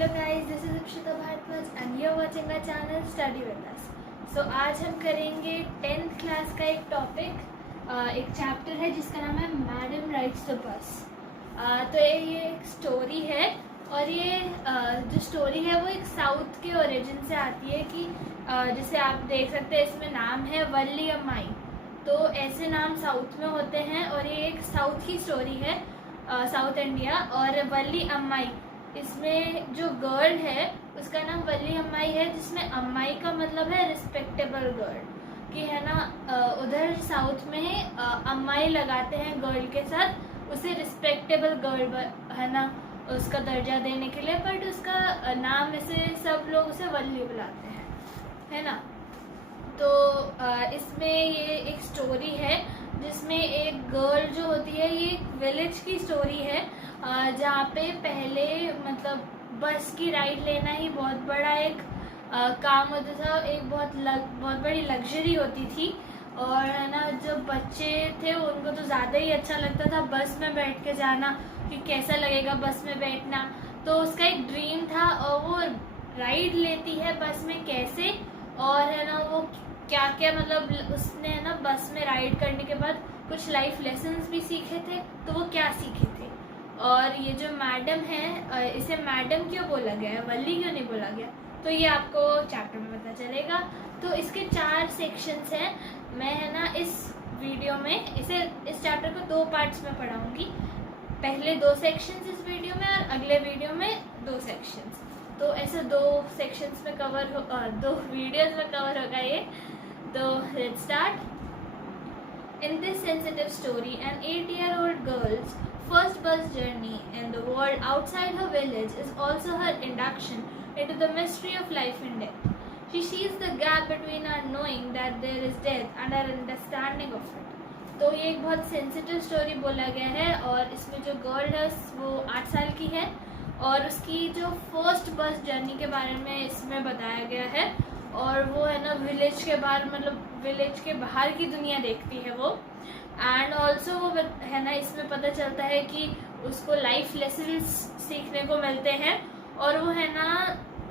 Hello guys, this is Akshita Bhardwaj and you are watching our channel study with us. So आज हम करेंगे 10th class का एक topic, एक चैप्टर है जिसका नाम है मैडम राइड्स द बस। तो ये एक स्टोरी है और ये जो स्टोरी है वो एक साउथ के ओरिजिन से आती है कि जैसे आप देख सकते हैं इसमें नाम है वल्ली अम्माई। तो ऐसे नाम साउथ में होते हैं और ये एक साउथ की स्टोरी है, साउथ इंडिया। और वल्ली अम्माई, इसमें जो गर्ल है उसका नाम वल्ली अम्माई है, जिसमें अम्माई का मतलब है रिस्पेक्टेबल गर्ल, कि है ना। उधर साउथ में अम्माई लगाते हैं गर्ल के साथ, उसे रिस्पेक्टेबल गर्ल है ना उसका दर्जा देने के लिए, बट उसका नाम ऐसे सब लोग उसे वल्ली बुलाते हैं, है ना। तो इसमें ये एक स्टोरी है जिसमें एक गर्ल जो होती है, ये एक विलेज की स्टोरी है जहाँ पे पहले मतलब बस की राइड लेना ही बहुत बड़ा एक काम होता था, एक बहुत बड़ी लग्जरी होती थी। और है ना, जो बच्चे थे उनको तो ज़्यादा ही अच्छा लगता था बस में बैठ के जाना, कि कैसा लगेगा बस में बैठना। तो उसका एक ड्रीम था और वो राइड लेती है बस में कैसे, और है ना वो क्या क्या मतलब उसने है ना बस में राइड करने के बाद कुछ लाइफ लेसन्स भी सीखे थे। तो वो क्या सीखे थे, और ये जो मैडम है इसे मैडम क्यों बोला गया है, वल्ली क्यों नहीं बोला गया, तो ये आपको चैप्टर में पता चलेगा। तो इसके 4 सेक्शंस हैं। मैं है ना इस वीडियो में इस चैप्टर को 2 पार्ट्स में पढ़ाऊँगी। पहले 2 सेक्शंस इस वीडियो में और अगले वीडियो में 2 सेक्शंस। तो ऐसे 2 सेक्शंस में कवर हो, 2 वीडियोस में कवर होगा ये। तो let's start. In this sensitive story, an 8-year-old girl's first bus journey in the world outside her village is also her induction into the mystery of life and death. She sees the gap between our knowing that there is death and our understanding of it. तो ये एक बहुत sensitive story बोला गया है और इसमें जो गर्ल है वो 8 साल की है और उसकी जो फर्स्ट बस जर्नी के बारे में इसमें बताया गया है। और वो है ना विलेज के बाहर, मतलब विलेज के बाहर की दुनिया देखती है वो। एंड ऑल्सो वो है ना इसमें पता चलता है कि उसको लाइफ लेसन्स सीखने को मिलते हैं और वो है ना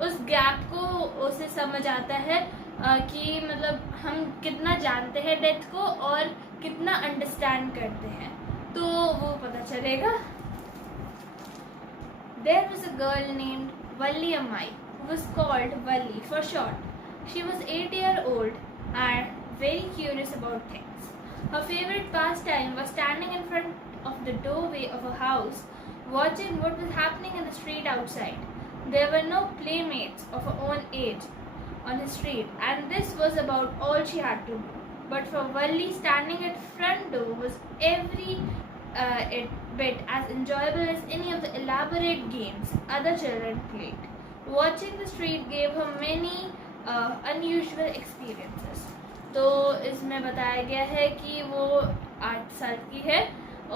उस गैप को उसे समझ आता है कि मतलब हम कितना जानते हैं डेथ को और कितना अंडरस्टैंड करते हैं, तो वो पता चलेगा। There was a girl named Valli Ammai who was called Valli for short. She was 8 years old and very curious about things. Her favorite pastime was standing in front of the doorway of a house, watching what was happening in the street outside. There were no playmates of her own age on the street, and this was about all she had to do. But for Valli, standing at front door was every bit as enjoyable as any of the elaborate games other children played. Watching the street gave her many unusual experiences. तो इसमें बताया गया है कि वो 8 साल की है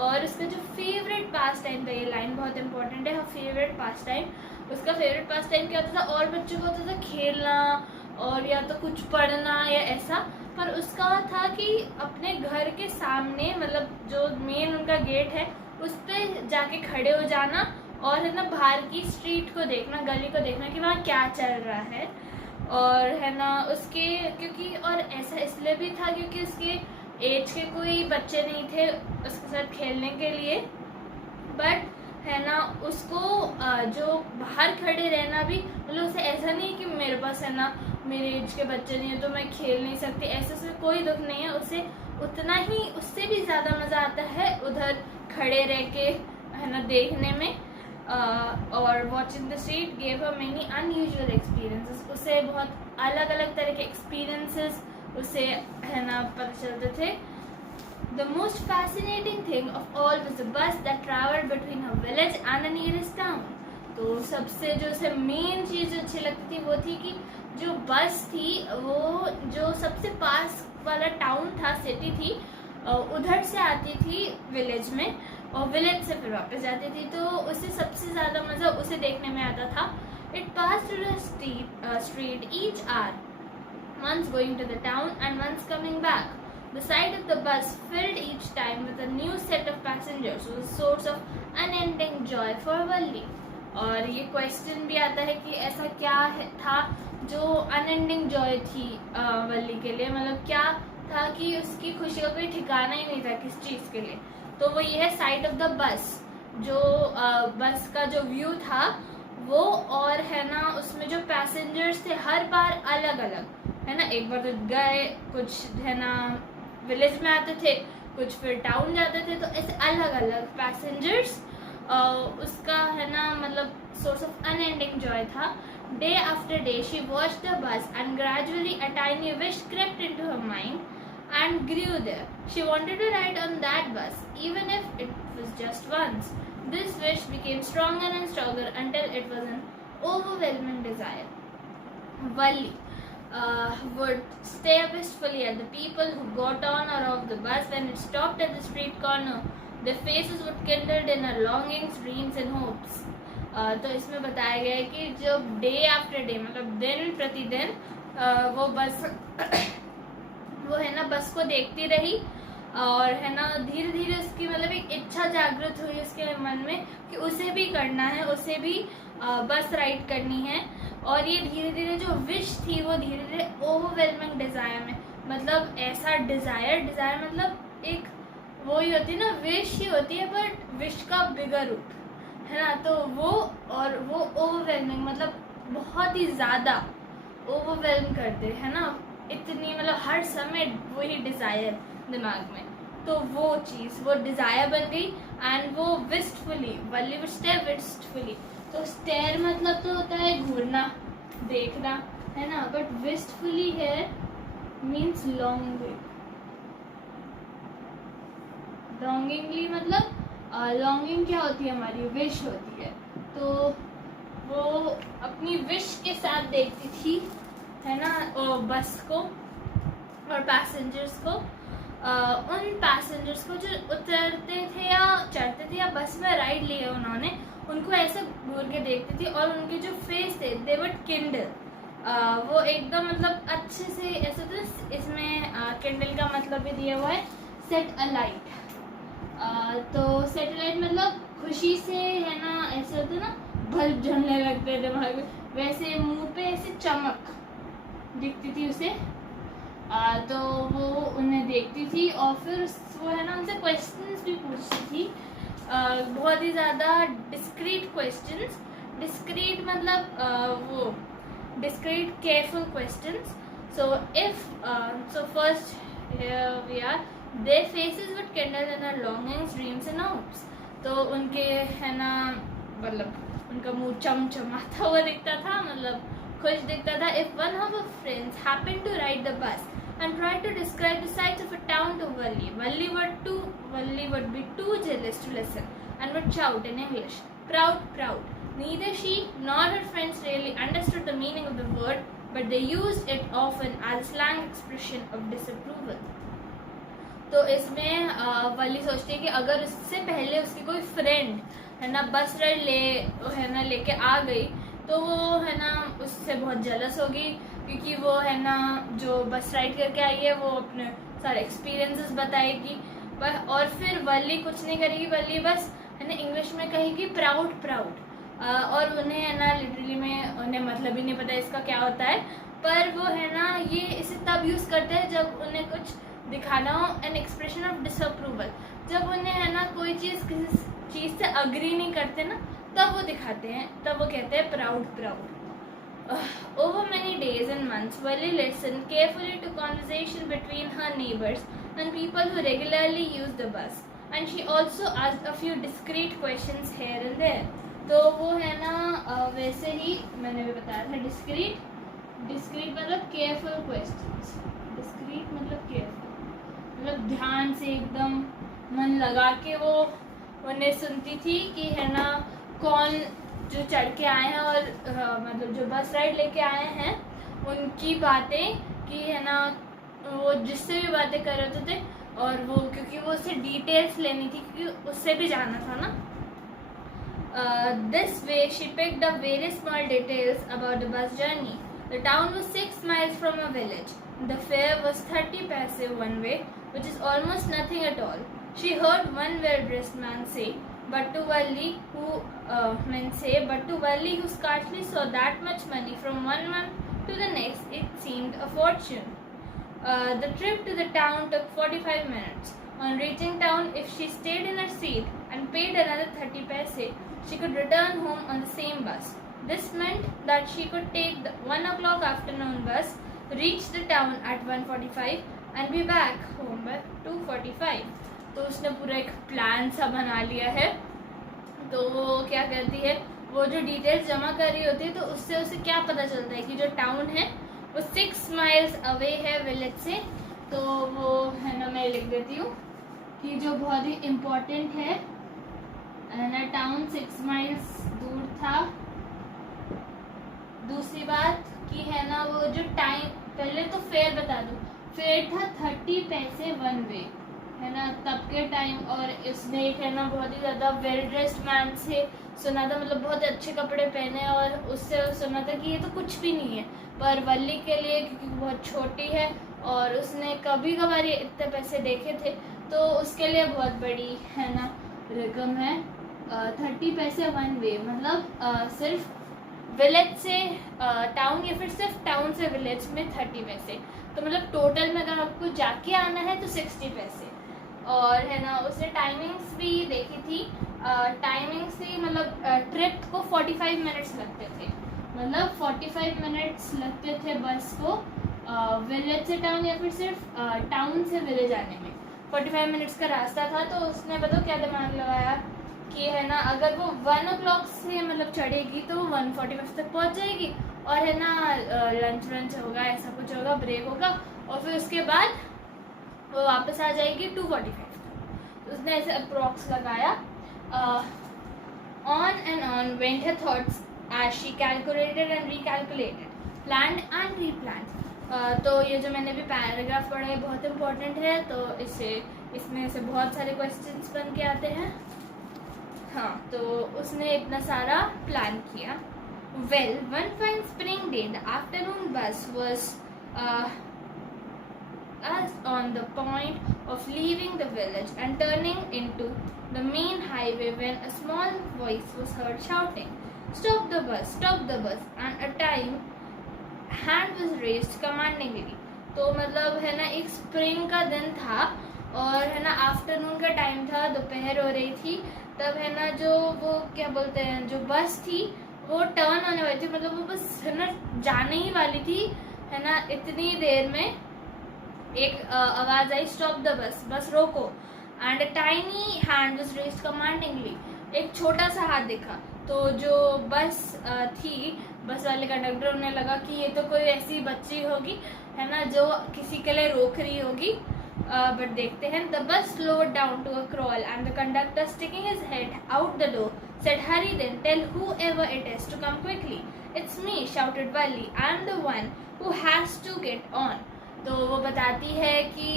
और उसका जो फेवरेट पास टाइम था, ये लाइन बहुत इंपॉर्टेंट है, हर फेवरेट पास टाइम। उसका फेवरेट पास टाइम क्या होता था, और बच्चों को होता था खेलना और या तो कुछ पढ़ना या ऐसा, पर उसका था कि अपने घर के सामने मतलब जो मेन उनका गेट है उस पर जाके खड़े हो जाना और है ना बाहर की स्ट्रीट को देखना, गली को देखना कि वहाँ क्या चल रहा है। और है ना उसके क्योंकि और ऐसा इसलिए भी था क्योंकि उसके एज के कोई बच्चे नहीं थे उसके साथ खेलने के लिए, बट है ना उसको जो बाहर खड़े रहना भी मतलब उसे ऐसा नहीं कि मेरे पास है ना मेरे एज के बच्चे नहीं है तो मैं खेल नहीं सकती, ऐसे से कोई दुख नहीं है। उसे उतना ही उससे भी ज़्यादा मज़ा आता है उधर खड़े रह के है ना देखने में। और watching the street gave her many unusual experiences, उसे बहुत अलग अलग तरह के एक्सपीरियंसेस उसे है ना पता चलते थे। The most fascinating thing of all was the bus that traveled between her village and the nearest town. तो सबसे जो उसे मेन चीज़ अच्छी लगती थी वो थी कि जो बस थी वो जो सबसे पास वाला टाउन था, सिटी थी, उधर से आती थी विलेज में और विलेज से फिर वापस जाती थी। तो उसे सबसे ज़्यादा मज़ा उसे देखने में आता था। It passed through the street each hour, once going to the town and once coming back. The side of the bus filled each time with a new set of passengers was a source of unending joy for Valli. और ये question भी आता है कि ऐसा क्या था जो अनएंडिंग जॉय थी वल्ली के लिए, मतलब क्या था कि उसकी खुशी का कोई ठिकाना ही नहीं था किस चीज़ के लिए। तो वो ये है साइट ऑफ द बस, जो बस का जो व्यू था वो, और है ना उसमें जो पैसेंजर्स थे हर बार अलग अलग है ना, एक बार तो गए कुछ है ना विलेज में आते थे, कुछ फिर टाउन जाते थे, तो ऐसे अलग अलग पैसेंजर्स उसका है ना मतलब सोर्स ऑफ अनएंडिंग जॉय था। Day after day she watched the bus and gradually a tiny wish crept into her mind and grew there. She wanted to ride on that bus, even if it was just once. This wish became stronger and stronger until it was an overwhelming desire. Valli would stare wistfully at the people who got on or off the bus when it stopped at the street corner. Their faces would kindled in her longings, dreams and hopes. तो इसमें बताया गया है कि जब day after day मतलब दिन प्रतिदिन वो बस वो है ना बस को देखती रही, और है ना धीरे धीरे उसकी मतलब एक इच्छा जागृत हुई उसके मन में कि उसे भी करना है, उसे भी बस राइड करनी है। और ये धीरे धीरे जो विश थी वो धीरे धीरे ओवरवेलमिंग डिज़ायर में, मतलब ऐसा डिज़ायर मतलब एक वो ही होती है ना, विश ही होती है बट विश का बिगर रूप है ना, तो वो और वो ओवरवेलमिंग मतलब बहुत ही ज़्यादा ओवरवेलम करते है ना, इतनी मतलब हर समय वही डिज़ायर दिमाग में, तो वो चीज़ वो डिज़ायर बन गई। एंड वो wistfully Valli would stair wistfully, तो स्टेयर मतलब तो होता है घूरना देखना है ना, बट विस्टफुली है मीन्स लॉन्गिंग, लॉन्गिंगली मतलब लॉन्गिंग क्या होती है हमारी विश होती है, तो वो अपनी विश के साथ देखती थी है ना बस को और पैसेंजर्स को, उन पैसेंजर्स को जो उतरते थे या चढ़ते थे या बस में राइड लिए उन्होंने, उनको ऐसे घूर के देखती थी और उनके जो फेस थे दे वुड किंडल, वो एकदम मतलब अच्छे से ऐसे तो इसमें किंडल का मतलब भी दिया हुआ है सेट अ लाइट, तो सेट अ लाइट मतलब खुशी से है ना, ऐसे होता ना बल्ब जलने लगते थे वहाँ, वैसे मुंह पे ऐसे चमक दिखती थी उसे, तो वो उन्हें देखती थी और फिर वो है ना उनसे क्वेश्चंस भी पूछती थी, बहुत ही ज़्यादा डिस्क्रीट क्वेश्चंस, डिस्क्रीट मतलब वो discreet careful questions. So if so first we are their faces would kindle in our longings dreams and hopes, तो उनके है ना मतलब उनका मुंह चमचमाता हुआ दिखता था, मतलब खुश दिखता था। If one of her friends happened to ride the bus and tried to describe the sights of a town to Valli, Valli would be too jealous to listen and would shout in English, "Proud, proud." Neither she nor her friends really understood the meaning of the word, but they used it often as a slang expression of disapproval. तो इसमें वल्ली सोचती है कि अगर इससे पहले उसकी कोई फ्रेंड है ना बस राइड है ना लेके आ गई तो वो है ना उससे बहुत जेलस होगी, क्योंकि वो है ना जो बस राइड करके आई है वो अपने सारे एक्सपीरियंसेस बताएगी, पर और फिर वल्ली कुछ नहीं करेगी, वल्ली बस है ना इंग्लिश में कहेगी प्राउड प्राउड, और उन्हें है ना लिटरली में उन्हें मतलब ही नहीं पता इसका क्या होता है, पर वो है ना ये इसे तब यूज़ करते हैं जब उन्हें कुछ दिखाना हो, एन एक्सप्रेशन ऑफ डिसअप्रूवल, जब उन्हें है ना कोई चीज़ किसी चीज़ से अग्री नहीं करते ना तब वो दिखाते हैं, तब वो कहते हैं proud proud. Over many days and months, Valli listened carefully to conversation between her neighbors and people who regularly used the bus, and she also asked a few discreet questions here and there. तो वो है ना वैसे ही मैंने भी बताया था discrete मतलब केयरफुल क्वेश्चंस, डिस्क्रीट मतलब केयरफुल मतलब ध्यान से एकदम मन लगा के वो उन्हें सुनती थी कि है ना कौन जो चढ़ के आए हैं और मतलब जो बस राइड लेके आए हैं उनकी बातें, कि है ना वो जिससे भी बातें कर रहे थे और वो क्योंकि वो उससे डिटेल्स लेनी थी क्योंकि उससे भी जाना था ना। This way she picked up various small details about the bus journey. The town was 6 miles from a village. The fare was 30 paise one way, which is almost nothing at all. She heard one well-dressed man say, but to Valli who scarcely saw that much money from one month to the next, it seemed a fortune. The trip to the town took 45 minutes. On reaching town, if she stayed in her seat and paid another 30 paise, she could return home on the same bus. This meant that she could take the 1 o'clock afternoon bus, reach the town at 1:45 and be back home by 2:45. तो उसने पूरा एक plan सा बना लिया है. तो वो क्या करती है, वो जो डिटेल्स जमा कर रही होती है तो उससे उसे क्या पता चलता है कि जो टाउन है वो 6 माइल्स अवे है विलेज से. तो वो है ना, मैं लिख देती हूँ कि जो बहुत ही इम्पोर्टेंट है ना, टाउन 6 माइल्स दूर था. दूसरी बात कि है ना, वो जो टाइम, पहले तो फेयर बता दूँ, फेयर था 30 पैसे वन वे, है ना, तब के टाइम. और इसने एक है ना बहुत ही ज़्यादा वेल ड्रेस्ड मैन से सुना था, मतलब बहुत अच्छे कपड़े पहने, और उससे सुना था कि ये तो कुछ भी नहीं है. पर वल्ली के लिए, क्योंकि बहुत छोटी है और उसने कभी कभार ये इतने पैसे देखे थे, तो उसके लिए बहुत बड़ी है ना रकम है. 30 पैसे वन वे, मतलब सिर्फ विलेज से टाउन या फिर सिर्फ टाउन से विलेज में 30 पैसे. तो मतलब टोटल में अगर आपको जाके आना है तो 60 पैसे. और है ना, उसने टाइमिंग्स भी देखी थी. टाइमिंग्स थी मतलब ट्रिप को 45 मिनट्स लगते थे, मतलब 45 मिनट्स लगते थे बस को विलेज से टाउन या फिर सिर्फ टाउन से विलेज आने में. 45 मिनट्स का रास्ता था. तो उसने बताओ क्या दिमाग लगाया कि है ना, अगर वो 1 o'clock से मतलब चढ़ेगी तो 1:45 तक पहुंच जाएगी, और है ना लंच होगा, ऐसा कुछ होगा, ब्रेक होगा, और फिर उसके बाद वो वापस आ जाएगी 2:45 तक. उसने ऐसे अप्रॉक्स लगाया. On and on went her thoughts as she calculated and recalculated, planned and replanned. तो ये जो मैंने भी पैराग्राफ पढ़ा है बहुत इम्पोर्टेंट है. तो इसमें से बहुत सारे क्वेश्चंस बन के आते हैं. हाँ, तो उसने इतना सारा प्लान किया. Well, one fine spring day the afternoon बस was on the point of leaving the village and turning into the main highway when a small voice was heard shouting, "Stop the bus! Stop the bus!" And a time hand was raised commandingly. तो मतलब है ना, एक spring का दिन था और है ना आफ्टरनून का टाइम था, दोपहर हो रही थी. तब है ना, जो वो क्या बोलते हैं, जो बस थी वो टर्न होने वाली थी, मतलब वो बस है ना जाने ही वाली थी, है ना. इतनी देर में एक आवाज आई, स्टॉप द बस, बस रोको. And a tiny hand was raised commandingly, एक छोटा सा हाथ दिखा. तो जो बस थी, बस वाले कंडक्टर, उन्हें लगा कि ये तो कोई ऐसी बच्ची होगी है ना जो किसी के लिए रोक रही होगी. बट देखते हैं. The bus slowed down to a crawl and the conductor, sticking his head out the door, said, "Hurry then, tell whoever it is to come quickly." "It's me," shouted Valli. "I'm the one who has to get on." तो वो बताती है कि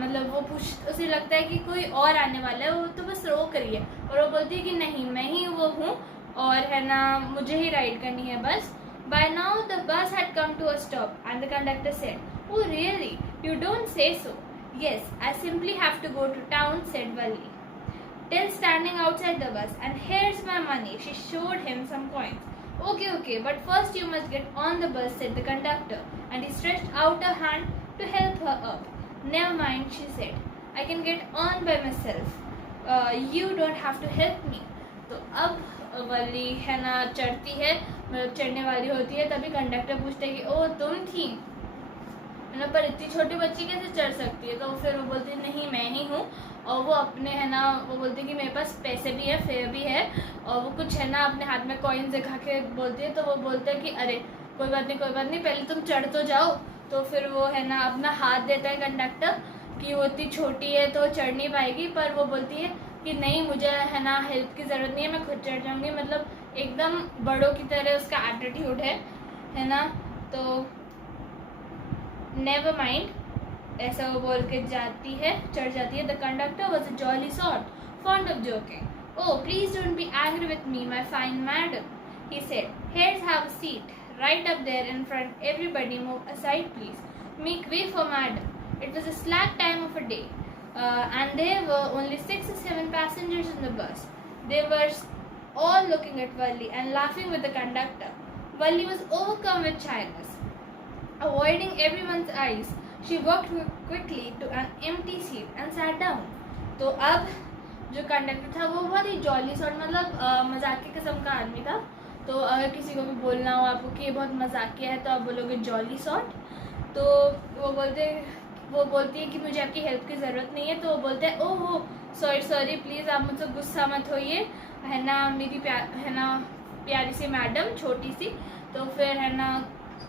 मतलब वो उसे लगता है कि कोई और आने वाला है, वो तो बस रोक रही है, और वो बोलती है कि नहीं, मैं ही वो हूँ और है ना मुझे ही राइड करनी है बस. By now the bus had come to a stop and the conductor said, "Oh really? You don't say so." "Yes, I simply have to go to town," said Valli, till standing outside the bus. "And here's my money." She showed him some coins. Okay, but first you must get on the bus," said the conductor, and he stretched out a hand to help her up. "Never mind," she said. "I can get on by myself. You don't have to help me." तो अब वल्ली है ना चढ़ती है, मतलब चढ़ने वाली होती है, तभी कंडक्टर पूछते हैं कि ओ तुम थी, है ना, पर इतनी छोटी बच्ची कैसे चढ़ सकती है. तो फिर वो बोलती है नहीं, मैं ही हूँ. और वो अपने है ना, वो बोलती है कि मेरे पास पैसे भी है, फेयर भी है, और वो कुछ है ना अपने हाथ में कॉइन्स दिखा के बोलती है. तो वो बोलते हैं कि अरे कोई बात नहीं, पहले तुम चढ़ तो जाओ. तो फिर वो है ना अपना हाथ देता है कंडक्टर कि वो इतनी छोटी है तो चढ़ नहीं पाएगी, पर वो बोलती है कि नहीं, मुझे है ना हेल्प की ज़रूरत नहीं है, मैं खुद चढ़ जाऊँगी. मतलब एकदम बड़ों की तरह उसका एटीट्यूड है ना. तो नेवर माइंड ऐसा वो बोल के जाती है, चढ़ जाती है. The conductor was a jolly sort, fond of joking. "Oh, please don't be angry with me, my fine madam," he said. "Here's have a seat, right up there in front. Everybody move aside, please. Make way for madam." It was a slack time of a day. and there were only 6 or 7 passengers in the bus. They were all looking at Valli and laughing with the conductor. Valli was overcome with shyness. Avoiding everyone's eyes, she walked quickly to an empty seat and sat down. तो अब जो conductor था वो बहुत ही jolly sort मतलब मजाक की किस्म का आदमी था. तो अगर किसी को भी बोलना हो आपको कि ये बहुत मजाकिया है तो आप बोलोगे जॉली सॉर्ट. तो वो बोलती है कि मुझे आपकी हेल्प की ज़रूरत नहीं है. तो वो बोलते हैं ओह सॉरी प्लीज़ आप मुझसे गुस्सा मत होइए, है ना, मेरी प्यारी सी मैडम छोटी सी. तो फिर है ना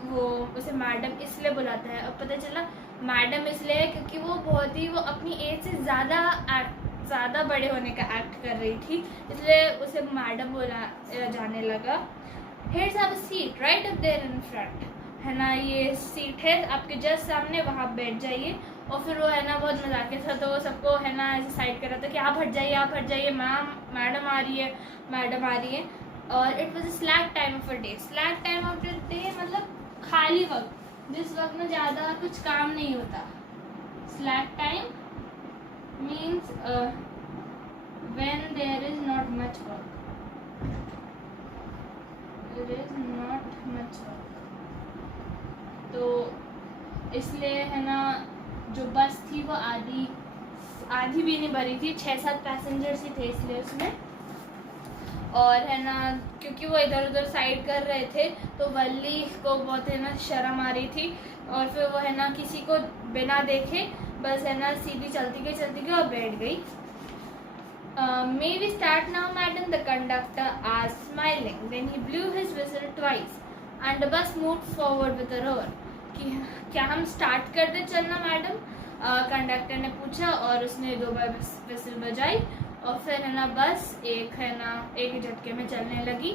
वो उसे मैडम इसलिए बुलाता है. और पता चला मैडम इसलिए है क्योंकि वो अपनी एज से ज़्यादा बड़े होने का एक्ट कर रही थी, इसलिए उसे मैडम बोला जाने लगा. Here's have a seat right up there in front, है ना, ये सीट है आपके जस्ट सामने, वहाँ बैठ जाइए. और फिर वो है ना बहुत मजाकिया था तो वो सबको है ना ऐसे साइड कर रहा था कि आप हट जाइए मैडम आ रही है. और it was slack time of a day. Slack time of the day मतलब खाली वक्त, जिस वक्त में ज़्यादा कुछ काम नहीं होता. Slack time means when there is not much work. तो इसलिए है ना जो बस थी वो आधी भी नहीं भरी थी. 6-7 पैसेंजर्स ही थे इसलिए उसमें. और है ना क्योंकि वो इधर उधर साइड कर रहे थे तो वल्ली को बहुत है ना शर्म आ रही थी. और फिर वो है ना किसी को बिना देखे बस है ना सीधी चलती गई और बैठ गई. May we start now, madam? The conductor asked, smiling. Then he blew his whistle twice, and the bus moved forward with a roar. कि क्या हम स्टार्ट कर दे चलना मैडम? कंडक्टर ने पूछा और उसने 2 बार विसल बजाई और फिर है ना बस एक झटके में चलने लगी.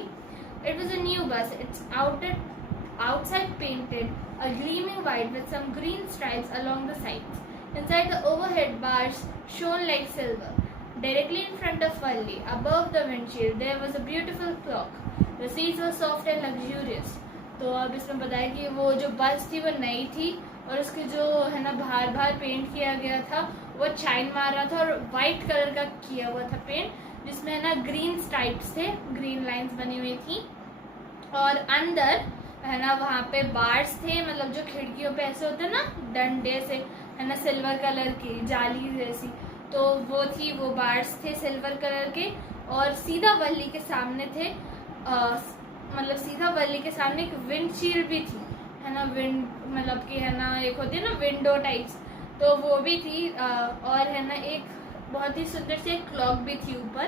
It was a new bus. It's outside painted a gleaming white with some green stripes along the sides. Inside the overhead bars shone like silver. Directly in front of Valli, above the windshield, there was a beautiful clock. The seats were soft and luxurious. तो अब इसमें बताया कि वो जो बस थी वो नई थी और उसके जो है ना बाहर पेंट किया गया था वो शाइन मार रहा था और वाइट कलर का किया हुआ था पेंट, जिसमें है ना ग्रीन स्ट्राइप्स थे, ग्रीन लाइंस बनी हुई थी. और अंदर है ना वहाँ पे बार्स थे, मतलब जो खिड़कियों पे ऐसे होते हैं ना डंडे से, है ना सिल्वर कलर की जाली जैसी, तो वो बार्स थे सिल्वर कलर के. और सीधा वल्ली के सामने थे मतलब सीधा वल्ली के सामने एक विंडशील्ड भी थी, है ना, विंड मतलब कि है ना एक होती है ना विंडो टाइप्स, तो वो भी थी. और है ना एक बहुत ही सुंदर सी एक क्लॉक भी थी ऊपर.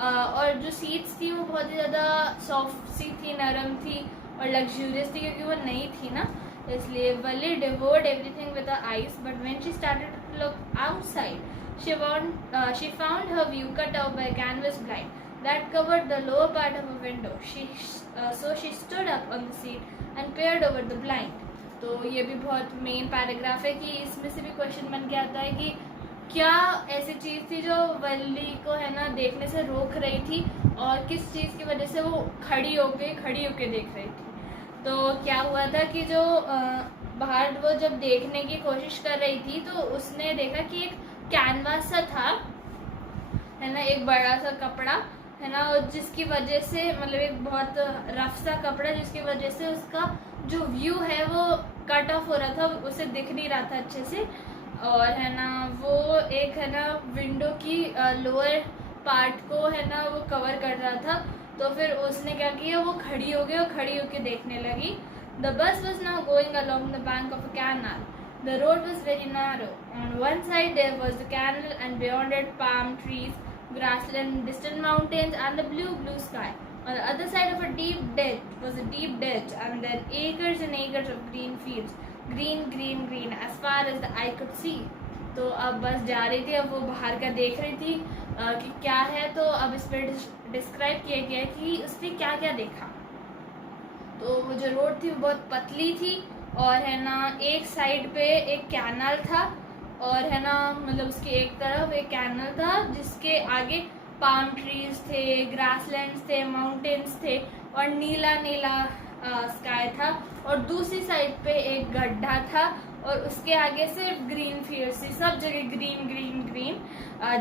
और जो सीट्स थी वो बहुत ही ज़्यादा सॉफ्ट सी थी, नरम थी और लग्जूरियस थी क्योंकि वो नई थी ना, इसलिए वल्ली devoured everything with her eyes. But when she started to look outside, she found her view cut off by a canvas blind that covered the lower part of a window. So she stood up on the seat and peered over the blind. तो ये भी बहुत main paragraph है कि इसमें से भी question बन के आता है कि क्या ऐसी चीज़ थी जो वल्ली को है ना देखने से रोक रही थी और किस चीज़ की वजह से वो खड़ी होके देख रही थी. तो क्या हुआ था कि जो बाहर वो जब देखने की कोशिश कर रही थी तो उसने देखा कि एक कैनवास सा था, है ना, एक बड़ा सा कपड़ा, है ना, जिसकी वजह से मतलब एक बहुत रफ सा कपड़ा जिसकी वजह से उसका जो व्यू है वो कट ऑफ हो रहा था, उसे दिख नहीं रहा था अच्छे से. और है ना वो एक है ना विंडो की लोअर पार्ट को है ना वो कवर कर रहा था. तो फिर उसने क्या किया, वो खड़ी हो गई और खड़ी होके देखने लगी. The bus was now going along the bank of a canal. The road was very narrow. On one side there was the canal and beyond it palm trees, grassland, distant mountains and the blue sky. On the other side of a deep ditch and then acres and acres of green fields. Green as far as the eye could see. तो अब बस जा रही थी, अब वो बाहर का देख रही थी कि क्या है. तो अब इस पर डिस्क्राइब किया गया कि उसने क्या क्या देखा. तो वो जो रोड थी वो बहुत पतली थी और है ना एक साइड पे एक कैनाल था और है ना मतलब उसकी एक तरफ एक कैनाल था जिसके आगे पाम ट्रीज थे, ग्रासलैंड्स थे, माउंटेन्स थे और नीला स्काई था. और दूसरी साइड पे एक गड्ढा था और उसके आगे सिर्फ ग्रीन फील्ड्स थी, सब जगह ग्रीन ग्रीन ग्रीन,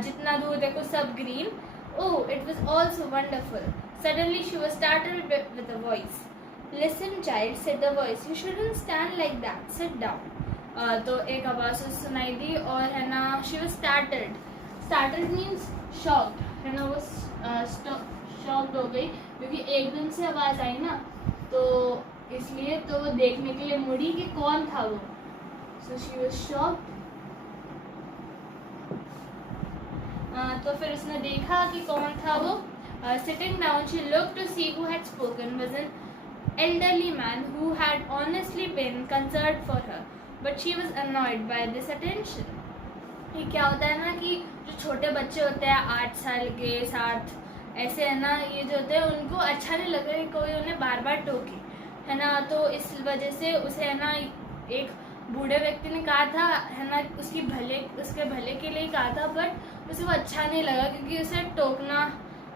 जितना दूर देखो सब green. Oh, it was also wonderful. Suddenly she was startled with a voice. Listen, child, said the voice. You shouldn't stand like that. Sit down. तो एक आवाज़ सुनाई दी और है ना, she was startled. Startled means shocked. है ना, वो shocked हो गई क्योंकि एकदम से आवाज़ आई ना, तो इसलिए तो वो देखने के लिए मुड़ी कि कौन था वो. So she was shocked. तो फिर उसने देखा कि कौन था वो. Sitting down, she looked to see who had spoken was an elderly man who had honestly been concerned for her, but she was annoyed by this attention. ये क्या होता है ना कि जो छोटे बच्चे होते हैं 8 साल के 7 ऐसे है ना, ये जो होते हैं उनको अच्छा नहीं लगता कि कोई उन्हें बार बार टोके, है ना. तो इस वजह से उसे है ना एक बूढ़े व्यक्ति ने कहा था, है ना, उसके भले के लिए कहा था, बट उसे वो अच्छा नहीं लगा क्योंकि उसे टोकना,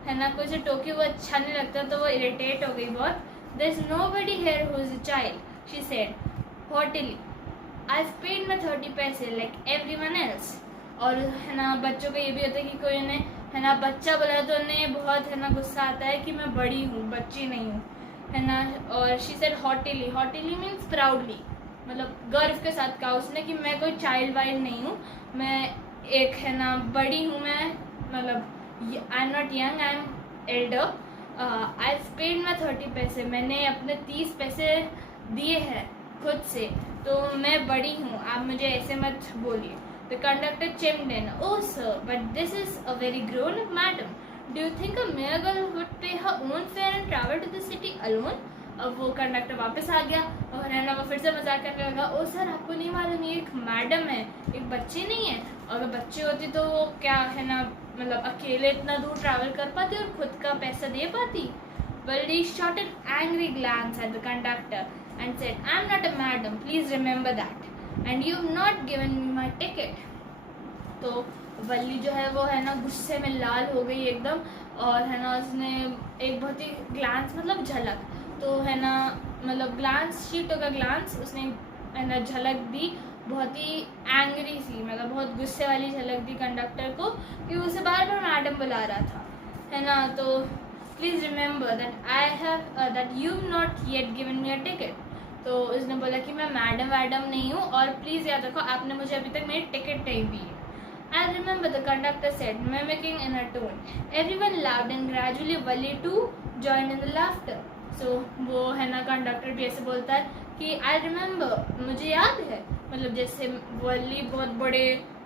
है ना, कोई उसे टोके वो अच्छा नहीं लगता, तो वो इरिटेट हो गई बहुत. There is nobody here who is a child, she said haughtily. I've paid my 30 पैसे like everyone else. और है ना बच्चों को ये भी होता है कि कोई उन्हें है ना बच्चा बोला तो उन्हें बहुत है ना गुस्सा आता है कि मैं बड़ी हूँ, बच्ची नहीं हूँ, है ना. और she said haughtily. Haughtily means proudly, मतलब गर्व के साथ कहा उसने कि मैं कोई चाइल्ड वाइल्ड नहीं हूँ, मैं एक है ना बड़ी हूँ, मैं मतलब I am not young, I am elder. I paid my 30 पैसे, मैंने अपने 30 पैसे दिए हैं खुद से, तो मैं बड़ी हूँ, आप मुझे ऐसे मत बोलिए. The conductor chimed in. Oh sir, but this is a very grown up madam. Do you think a mere girl would pay her own fare and travel to the city alone? अब वो conductor वापस आ गया और है ना वो फिर से मजाक करने लगा. ओ सर, आपको नहीं मालूम ये एक मैडम है, एक बच्ची नहीं है. अगर बच्ची होती तो वो क्या है ना, मतलब अकेले इतना दूर ट्रैवल कर पाती और खुद का पैसा दे पाती. Well, he shot an angry glance at the conductor and said, I'm not a madam, please remember that. And you've not given me my ticket. तो वल्ली जो है वो है ना गुस्से में लाल हो गई एकदम, और है ना उसने एक बहुत ही ग्लांस मतलब झलक, तो है ना मतलब ग्लांस, शीटों का ग्लांस उसने है ना झलक दी, बहुत ही एंग्री सी, मतलब बहुत गुस्से वाली झलक दी कंडक्टर को कि उसे बार बार मैडम बुला रहा था, है ना. तो please remember that you not yet given me a ticket. तो उसने बोला कि मैं मैडम नहीं हूँ, और प्लीज़ याद रखो आपने मुझे अभी तक मेरी टिकट नहीं दी है. I remember, the conductor said, mimicking in her tone. Everyone laughed and gradually Valli too joined in the laughter. So वो है ना कंडक्टर भी ऐसे बोलता है कि I remember, मुझे याद है, मतलब जैसे वल्ली बहुत बड़े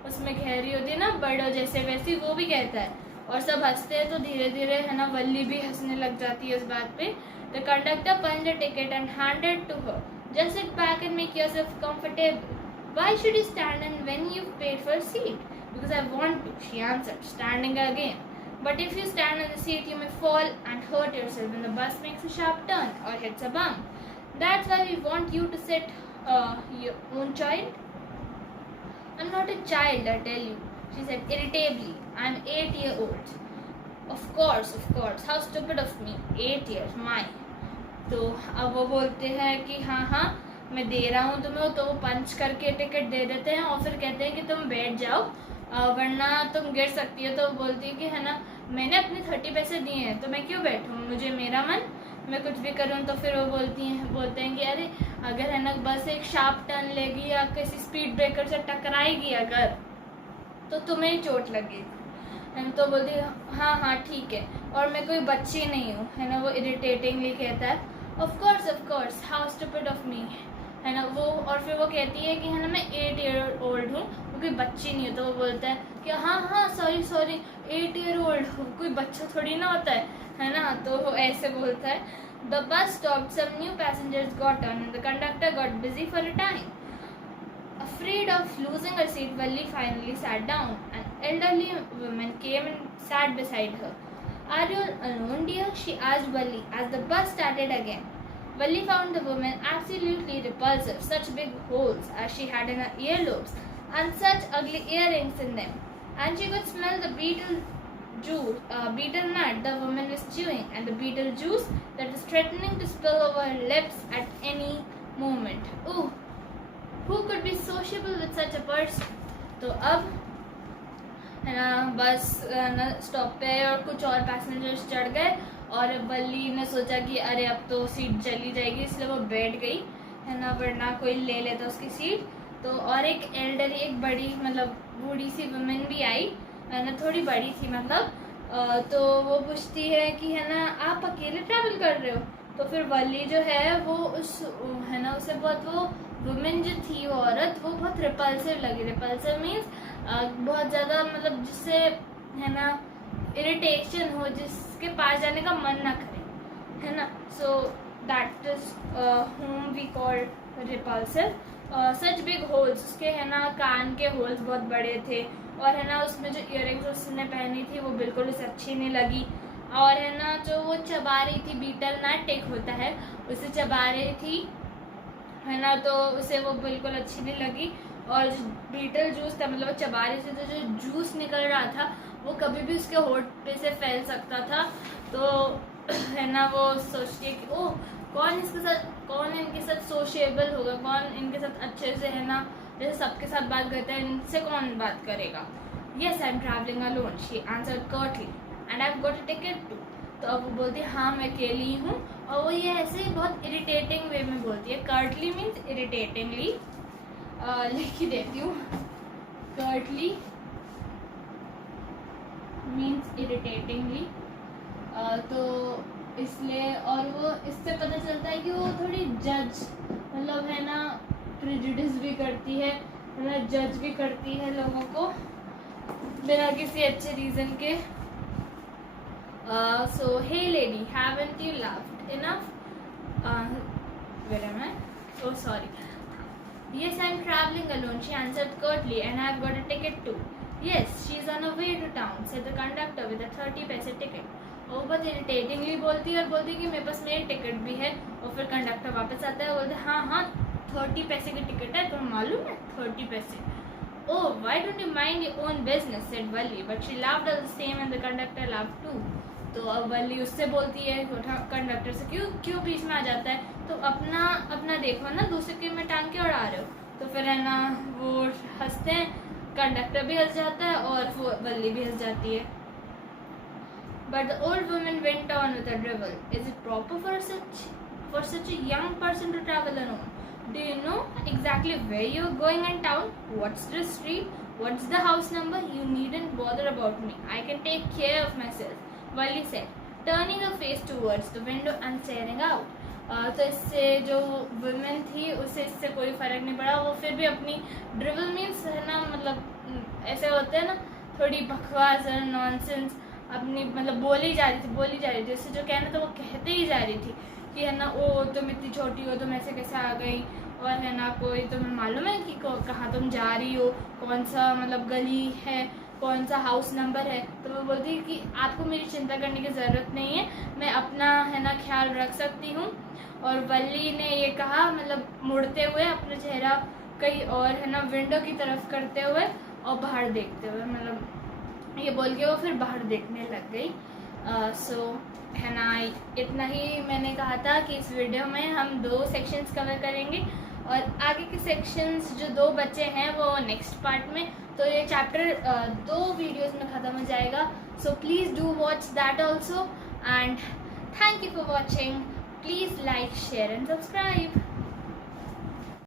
उसमें गहरी होती है ना बड़ो जैसे, वैसी वो भी कहता है, और सब हंसते हैं. तो धीरे धीरे है ना वल्ली भी हंसने लग जाती है इस बात पे. The conductor punched a ticket and handed to her. Just sit back and make yourself comfortable. Why should you stand and when you've paid for a seat? Because I want to, she answered, standing again. But if you stand on the seat, you may fall and hurt yourself when the bus makes a sharp turn or hits a bump. That's why we want you to sit your own child. I'm not a child, I tell you, she said irritably. I'm 8 years old. Of course. How stupid of me. 8 years, my. तो अब वो बोलते हैं कि हाँ मैं दे रहा हूँ तुम्हें, तो वो पंच करके टिकट दे देते हैं और फिर कहते हैं कि तुम बैठ जाओ वरना तुम गिर सकती हो. तो बोलती है कि है ना मैंने अपने 30 पैसे दिए हैं तो मैं क्यों बैठूँ, मुझे मेरा मन, मैं कुछ भी करूँ. तो फिर वो बोलते हैं कि अरे अगर है ना बस एक शार्प टर्न लेगी या किसी स्पीड ब्रेकर से टकराएगी अगर, तो तुम्हें ही चोट लगेगी. तो बोलती है हाँ ठीक है, और मैं कोई बच्ची नहीं हूँ, है ना. वो इरिटेटिंगली कहता है of course how stupid of me, है ना वो. और फिर वो कहती है कि है ना मैं 8 ईयर ओल्ड हूँ, वो कोई बच्ची नहीं है. तो वो बोलता है कि हाँ सॉरी 8 ईयर ओल्ड, कोई बच्चा थोड़ी ना होता है ना. तो वो ऐसे बोलता है. The bus stopped, some new passengers got on and the conductor got busy for a time. Afraid of losing her seat, Valli finally sat down. An elderly woman came and sat beside her. Are you alone, dear? She asked Valli as the bus started again. Valli found the woman absolutely repulsive, such big holes as she had in her earlobes and such ugly earrings in them. And she could smell the betel nut the woman was chewing, and the betel juice that was threatening to spill over her lips at any moment. Ooh! who could be sociable with such a person? तो अब है ना बस ना stop पे और कुछ और पैसेंजर्स चढ़ गए और वल्ली ने सोचा कि अरे अब तो सीट चली जाएगी, इसलिए वो बैठ गई है ना, वरना कोई ले लेता उसकी सीट। तो और एक एल्डर, एक बड़ी मतलब बूढ़ी सी वुमेन भी आई है ना, थोड़ी बड़ी थी मतलब, तो वो पूछती है कि है ना आप अकेले ट्रैवल कर रहे हो? तो फिर वल्ली जो है वो उस है ना उसे बहुत, वो वुमेन जो थी वो औरत, वो बहुत रिपल्सिव लगी। रिपल्सिव मीन्स बहुत ज़्यादा मतलब जिससे है ना इरिटेशन हो, जिसके पास जाने का मन ना करे है ना। So that is whom we call repulsive. Such big holes, उसके है ना कान के होल्स बहुत बड़े थे और है ना उसमें जो इयररिंग्स उसने पहनी थी वो बिल्कुल उसे अच्छी नहीं लगी। और है ना जो वो चबा रही थी, बीटल नट एक होता है, उसे चबा रही थी है ना, तो उसे वो बिल्कुल अच्छी नहीं लगी। और जो बीटल जूस था मतलब वो चबा रही थी, तो जो जूस निकल रहा था वो कभी भी उसके होठ पे से फैल सकता था। तो है ना वो सोचती है कि ओह कौन इसके साथ, कौन इनके साथ सोशिएबल होगा, कौन इनके साथ अच्छे से है ना जैसे सबके साथ बात करते हैं, इनसे कौन बात करेगा। Yes I am travelling alone, she answered curtly, and I have got a ticket too. तो अब वो बोलती है हाँ मैं अकेली हूँ, और वो ये ऐसे ही बहुत इरिटेटिंग वे में बोलती है। कर्टली मीन्स इरिटेटिंगली, लिख ही देती हूँ, कर्टली मीन्स इरिटेटिंगली। तो इसलिए, और वो इससे पता चलता है कि वो थोड़ी जज मतलब है ना प्रेजुडिस भी करती है ना, जज भी करती है लोगों को बिना किसी अच्छे रीज़न के। So hey lady, haven't you laughed enough? Where am I? Oh sorry. Yes, I'm traveling alone, she answered curtly, and I've got a ticket too. Yes, she's on her way to town, said the conductor with a 30 पैसे ticket. वो बहुत इरिटेटिंगली बोलती है और बोलती है कि मेरे पास मेरी टिकट भी है। और फिर कंडक्टर वापस आता है और बोलते हाँ हाँ 30 पैसे की टिकट है, तुम्हें मालूम है 30 पैसे। Oh, why don't you mind your own business, said Valli, but she laughed all the same and the conductor laughed too. तो अब वल्ली उससे बोलती है कंडक्टर से, क्यों बीच में आ जाता है, तो अपना अपना देखो ना, दूसरे के में टांग के उड़ा रहे हो। तो फिर है ना वो हंसते हैं, कंडक्टर भी हंस जाता है और वो वल्ली भी हंस जाती है। But the old woman went on with a drivel. Is it proper for such a young person to travel alone? Do you know exactly where you are going in town? What's the street? What's the house number? You needn't bother about me. I can take care of myself. Wally said, turning her face towards the window and staring out. तो इससे जो women थी उसे इससे कोई फर्क नहीं पड़ा, वो फिर भी अपनी ड्रिवल मीन्स है ना मतलब ऐसे होते हैं ना थोड़ी बकवास और नॉनसेंस अपनी मतलब बोली जा रही थी उससे जो कहना था वो कहते ही जा रही थी कि है ना ओ तुम इतनी छोटी हो, तुम ऐसे कैसे आ गई, और है ना कोई तुम्हें मालूम है कि कहाँ तुम जा रही हो, कौन सा मतलब गली है, कौन सा हाउस नंबर है। तो वो बोलती है कि आपको मेरी चिंता करने की ज़रूरत नहीं है, मैं अपना है ना ख्याल रख सकती हूँ। और वल्ली ने ये कहा मतलब मुड़ते हुए अपना चेहरा कहीं और है ना विंडो की तरफ करते हुए और बाहर देखते हुए, मतलब ये बोल के वो फिर बाहर देखने लग गई। सो है ना इतना ही मैंने कहा था कि इस वीडियो में हम 2 सेक्शंस कवर करेंगे और आगे के सेक्शंस जो 2 बचे हैं वो नेक्स्ट पार्ट में। तो ये चैप्टर 2 वीडियोस में ख़त्म हो जाएगा। So please do watch that also and thank you for watching. Please like share and subscribe.